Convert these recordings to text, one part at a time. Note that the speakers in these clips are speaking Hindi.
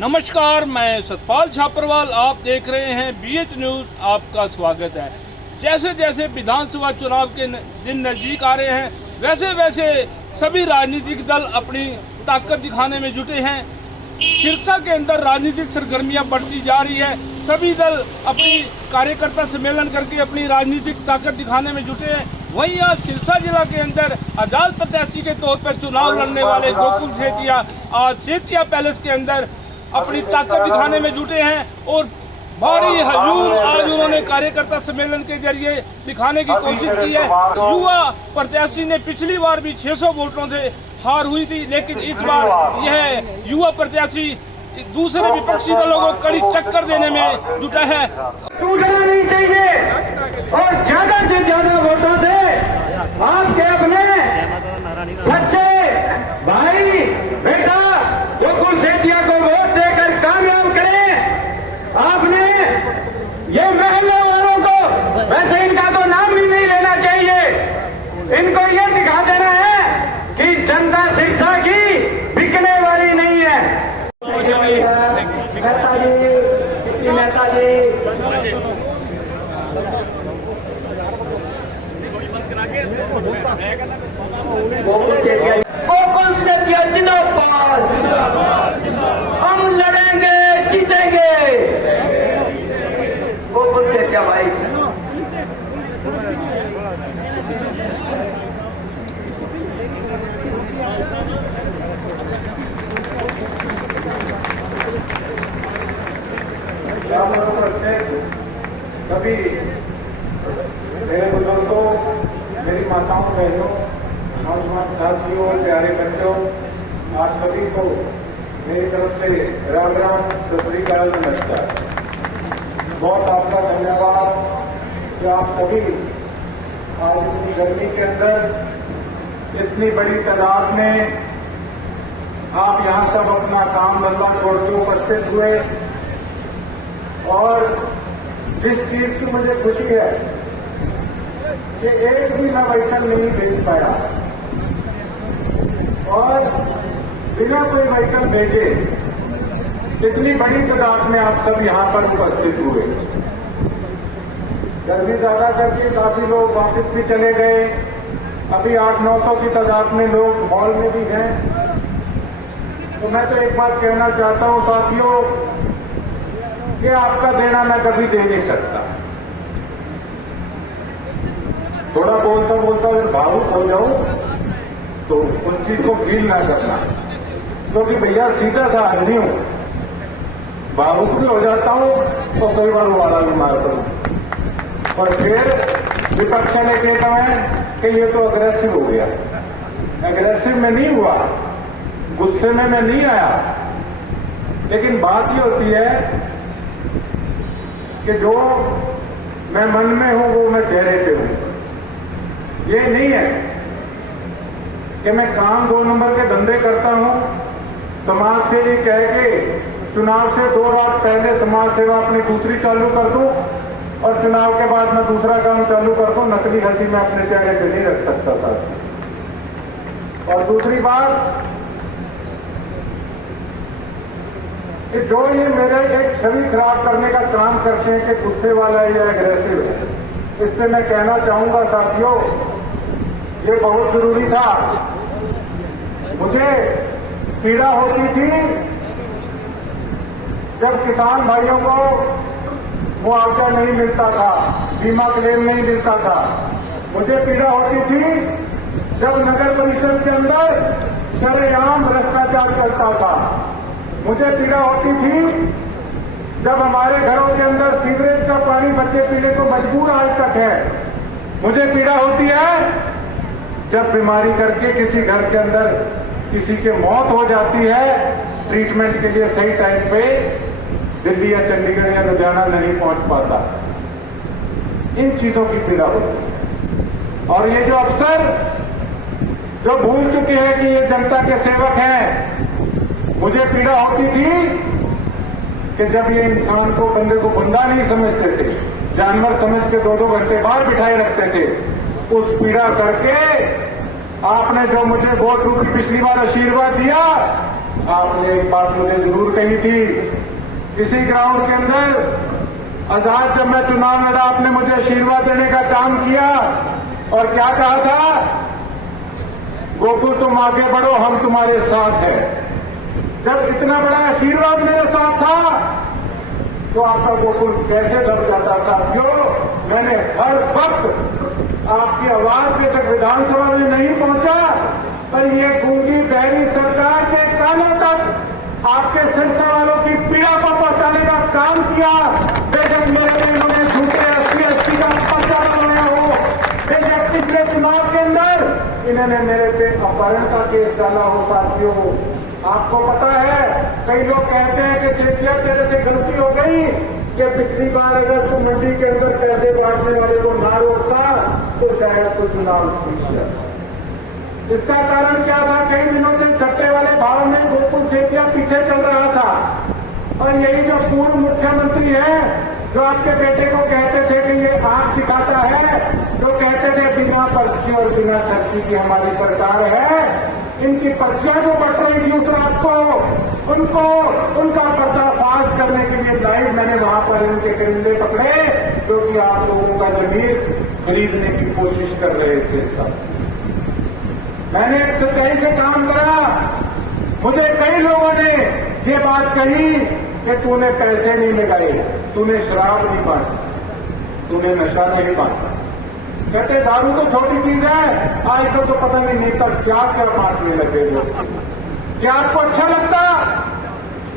नमस्कार, मैं सतपाल छापरवाल, आप देख रहे हैं BH न्यूज़। आपका स्वागत है। जैसे जैसे विधानसभा चुनाव के दिन नज़दीक आ रहे हैं, वैसे वैसे सभी राजनीतिक दल अपनी ताकत दिखाने में जुटे हैं। सिरसा के अंदर राजनीतिक सरगर्मियां बढ़ती जा रही है। सभी दल अपनी कार्यकर्ता सम्मेलन करके अपनी राजनीतिक ताकत दिखाने में जुटे हैं। वहीं आज सिरसा जिला के अंदर आजाद प्रत्याशी के तौर पर चुनाव लड़ने वाले गोकुल सेठिया आज सेठिया पैलेस के अंदर अपनी ताकत दिखाने में जुटे हैं और भारी हजूम आज उन्होंने कार्यकर्ता सम्मेलन के जरिए दिखाने की कोशिश की है। युवा प्रत्याशी ने पिछली बार भी 600 वोटों से हार हुई थी, लेकिन इस बार यह युवा प्रत्याशी दूसरे विपक्षी दलों को कड़ी टक्कर देने में जुटा है। टूटना नहीं चाहिए और ज्यादा से ज्यादा वोटों से आपके अपने सच्चे भाई बेटा गोकुल सेठिया को वोट देकर कामयाब करें। आपने ये महल्ले वालों को, वैसे इनका तो नाम भी नहीं लेना चाहिए, इनको ये दिखा देना है कि जनता सिरसा की बिकने वाली नहीं है। नेताजी गोकुल सेठिया जिंदाबाद, हम लड़ेंगे जीतेंगे। गोकुल सेठिया भाई सभी मेरे बुजुर्गों, मेरी माताओं, बहनों, नौजवान साथियों, प्यारे बच्चों, आप सभी को मेरी तरफ से राम राम, सत श्री अकाल, नमस्कार। बहुत आपका धन्यवाद कि आप सभी आज इतनी गर्मी के अंदर इतनी बड़ी तादाद में आप यहाँ सब अपना काम धंधा छोड़ के उपस्थित हुए। और जिस चीज की मुझे खुशी है कि एक भी मैं व्हीकल नहीं भेज पाया और बिना कोई व्हीकल भेजे इतनी बड़ी तादाद में आप सब यहां पर उपस्थित हुए। गर्मी ज्यादा करके काफी लोग वापस भी चले गए। अभी 800-900 की तादाद में लोग हॉल में भी हैं। तो मैं तो एक बात कहना चाहता हूं साथियों कि आपका देना मैं कभी दे नहीं सकता। थोड़ा बोलता बोलता अगर भावुक हो जाऊं तो उस चीज को फील ना करना, क्योंकि भैया सीधा सा आदमी हूं, भावुक भी हो जाता हूं तो कई बार वाला भी मारता हूं। और फिर विपक्ष ने कहता है कि ये तो अग्रेसिव हो गया। अग्रेसिव में नहीं हुआ, गुस्से में मैं नहीं आया, लेकिन बात ये होती है कि जो मैं मन में हूं वो मैं चेहरे पे हूं। ये नहीं है कि मैं काम 2 नंबर के धंधे करता हूं, समाज सेवी कह के चुनाव से 2 रात पहले समाज सेवा अपनी दूसरी चालू कर दूं और चुनाव के बाद मैं दूसरा काम चालू कर दूं। नकली हंसी मैं अपने चेहरे पे नहीं रख सकता था। और दूसरी बात कि जो ये मेरे एक छवि खराब करने का काम करते हैं कि गुस्से वाला है या एग्रेसिव है, इस पे मैं कहना चाहूंगा साथियों, ये बहुत जरूरी था। मुझे पीड़ा होती थी जब किसान भाइयों को मुआवजा नहीं मिलता था, बीमा क्लेम नहीं मिलता था। मुझे पीड़ा होती थी जब नगर परिषद के अंदर शरेआम भ्रष्टाचार चलता था। मुझे पीड़ा होती थी जब हमारे घरों के अंदर सीवरेज का पानी बच्चे पीने को मजबूर आज तक है। मुझे पीड़ा होती है जब बीमारी करके किसी घर के अंदर किसी की मौत हो जाती है, ट्रीटमेंट के लिए सही टाइम पे दिल्ली या चंडीगढ़ या लुधियाना नहीं पहुंच पाता। इन चीजों की पीड़ा होती है। और ये जो अफसर जो भूल चुके हैं कि ये जनता के सेवक हैं, मुझे पीड़ा होती थी कि जब ये इंसान को, बंदे को बंदा नहीं समझते थे, जानवर समझ के 2-2 घंटे बाहर बिठाए रखते थे। उस पीड़ा करके आपने जो मुझे वोट रूपी पिछली बार आशीर्वाद दिया, आपने एक बात मुझे जरूर कही थी, इसी ग्राउंड के अंदर आजाद जब मैं चुनाव लड़ा, आपने मुझे आशीर्वाद देने का काम किया और क्या कहा था, गोकुल तुम आगे बढ़ो, हम तुम्हारे साथ हैं। जब इतना बड़ा आशीर्वाद मेरे साथ था तो आपका गोकुल कैसे दब जाता साथियों। मैंने हर वक्त आपकी आवाज बेशक विधानसभा में नहीं पहुंचा, पर ये गूंगी बहरी सरकार के कानों तक आपके सिरसा वालों की पीड़ा को पहुंचाने का काम किया। बेशक मेरे इन्होंने झूठे 80 का पर्चा बनाया हो, बेशक पिछले चुनाव के अंदर इन्होंने मेरे पे अपहरण का केस डाला हो। साथियों, आपको पता है, कई लोग कहते हैं कि सेठिया तेरे से गलती हो गई कि पिछली बार अगर तू मंडी के अंदर पैसे बांटने वाले को ना रोकता तो शायद तो चुनाव जीत जाता। इसका कारण क्या था, कई दिनों से सट्टे वाले भाव में गोकुल सेठिया पीछे चल रहा था और यही जो पूर्व मुख्यमंत्री है, जो आपके बेटे को कहते थे कि ये आंख दिखाता है, जो कहते थे बिना पर्ची और बिना खर्ची की हमारी सरकार है, इनकी पर्चियां जो बट रही थी उस रात को, उनको उनका पर्दाफाश करने के लिए लाइव मैंने वहां पर इनके कंधे पकड़े, क्योंकि आप लोगों का जमीर खरीदने की कोशिश कर रहे थे। सब मैंने एक सच्चाई से काम करा। मुझे कई लोगों ने ये बात कही कि तूने पैसे नहीं लगाए, तूने शराब नहीं बांटी, तूने नशा नहीं बांटा। कहते दारू तो छोटी चीज है, आजकल तो पता नहीं नेता क्या क्या बांटने लगे लोग। क्या आपको अच्छा लगता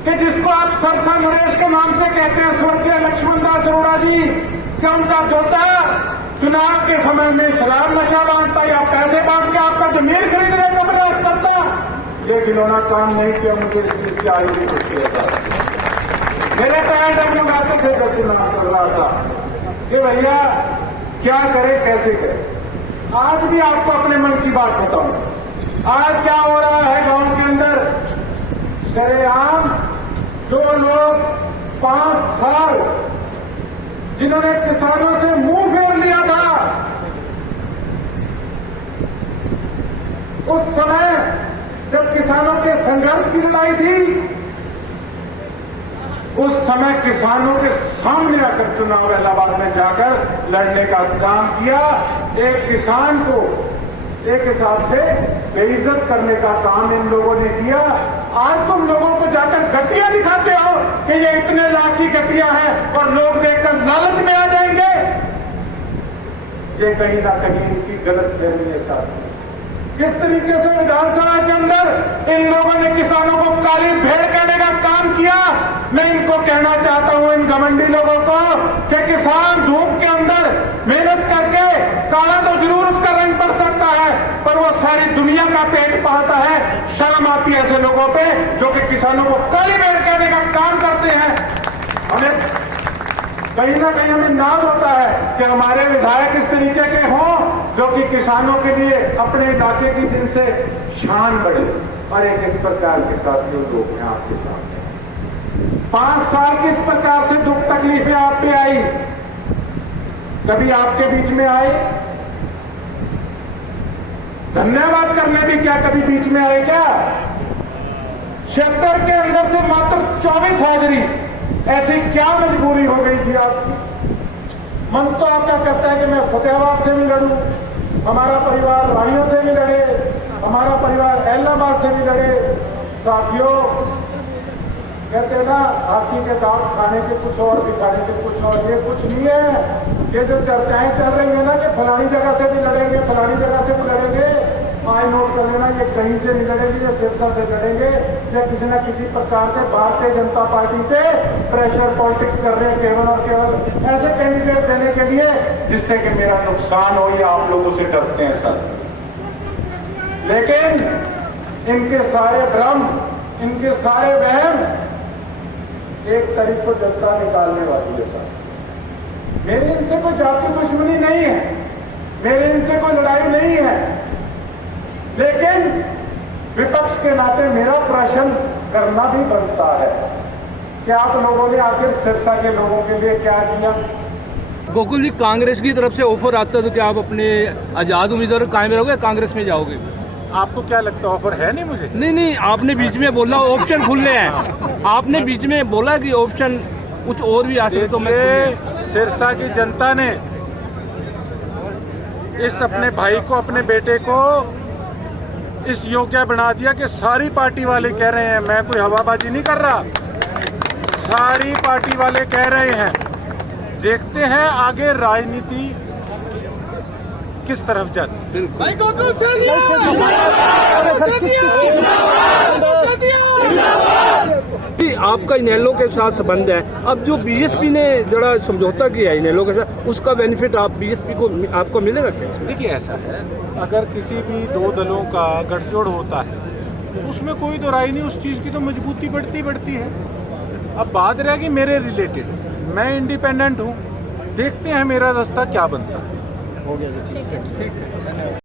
कि जिसको आप सरसा नरेश के नाम से कहते हैं, स्वर्गीय लक्ष्मण दास अरोड़ा जी, क्या उनका जोता चुनाव के समय में शराब नशा बांटता या पैसे बांट के आपका जमीन खरीदने का प्रयास करता? ये घिनौना काम नहीं किया। मुझे इस चीज की आयु भी कुछ किया था। मेरे पैर जब लोग आते थे जब चुनाव कर रहा था कि भैया क्या करे कैसे करे। आज भी आपको अपने मन की बात बताऊं, आज क्या हो रहा है गांव के अंदर। शरेआम जो लोग 5 साल जिन्होंने किसानों से मुंह फेर लिया था, उस समय जब किसानों के संघर्ष की लड़ाई थी, उस समय किसानों के सामने आकर चुनाव इलाहाबाद में जाकर लड़ने का काम किया। एक किसान को एक हिसाब से बेइज्जत करने का काम इन लोगों ने किया। आज तुम लोगों को जाकर गट्टियां दिखाते हो कि ये इतने लाख की गट्टियां हैं और लोग देखकर लालच में आ जाएंगे। ये कहीं ना कहीं इनकी गलत फहमी है। साथ किस तरीके से विधानसभा के अंदर इन लोगों ने किसानों को काली भेड़ कहने का काम किया। मैं इनको कहना चाहता हूं, इन घमंडी लोगों को, कि किसान धूप के अंदर मेहनत करके काला तो जरूर उसका रंग पड़ सकता है, पर वो सारी दुनिया का पेट पालता है। शर्म आती है ऐसे लोगों पे जो कि किसानों को काली भेड़ कहने का काम करते हैं। हमें कहीं ना कहीं हमें नाज होता है कि हमारे विधायक इस तरीके के हों जो कि किसानों के लिए अपने इलाके की जिनसे शान बढ़े। और एक इस प्रकार के साथियों लोग हैं आपके सामने। 5 साल किस प्रकार से दुख तकलीफें आप पे आई, कभी आपके बीच में आए? धन्यवाद करने भी क्या कभी बीच में आए क्या? 76 के अंदर से मात्र 24 हाजिरी, ऐसी क्या मजबूरी हो गई थी आपकी? मन तो आपका कहता है कि मैं फतेहाबाद से भी लड़ूं, हमारा परिवार रानियों से भी लड़े, हमारा परिवार इलाहाबाद से भी लड़े। साथियों, कहते हैं ना, हाथी के दांत खाने के कुछ और, दिखाने के कुछ और। ये कुछ नहीं है। ये जो चर्चाएं चल रही है ना कि फलानी जगह से भी लड़ेंगे, फलानी जगह से भी लड़ेंगे, आज नोट कर लेना, ये कहीं से नहीं लड़ेंगे, ये सिरसा से लड़ेंगे, या किसी न किसी प्रकार से भारतीय जनता पार्टी पे प्रेशर पॉलिटिक्स कर रहे हैं केवल और केवल ऐसे कैंडिडेट देने के लिए जिससे कि मेरा नुकसान हो, या आप लोगों से डरते हैं सर। लेकिन इनके सारे भ्रम, इनके सारे वहम एक तारीख को जनता निकालने वाली है सर। मेरे इनसे कोई जाति दुश्मनी नहीं है, मेरे इनसे कोई लड़ाई नहीं है, लेकिन विपक्ष के नाते मेरा प्रश्न करना भी बनता है कि आप लोगों ने आखिर सिरसा के लोगों के लिए क्या किया। गोकुल जी, कांग्रेस की तरफ से ऑफर आता है तो क्या आप अपने आजाद उम्मीदवार कायम रहोगे, कांग्रेस में जाओगे? आपको क्या लगता है ऑफर है नहीं मुझे? नहीं, आपने बीच में बोला ऑप्शन खुले हैं, आपने बीच में बोला कि ऑप्शन कुछ और भी आ सकते, तो मैं देखिए, सिरसा की जनता ने इस अपने भाई को, अपने बेटे को इस योग्य बना दिया कि सारी पार्टी वाले कह रहे हैं, मैं कोई हवाबाजी नहीं कर रहा, सारी पार्टी वाले कह रहे हैं। देखते हैं आगे राजनीति किस तरफ जाती है। जी, आपका इनेलो के साथ संबंध है, अब जो बीएसपी ने जरा समझौता किया है इनेलो के साथ, उसका बेनिफिट आप बीएसपी को आपको मिलेगा क्या? देखिए, ऐसा है, अगर किसी भी दो दलों का गठजोड़ होता है उसमें कोई दो राय नहीं, उस चीज़ की तो मजबूती बढ़ती है। अब बात रहेगी मेरे रिलेटेड, मैं इंडिपेंडेंट हूँ, देखते हैं मेरा रास्ता क्या बनता है। हो गया, ठीक है।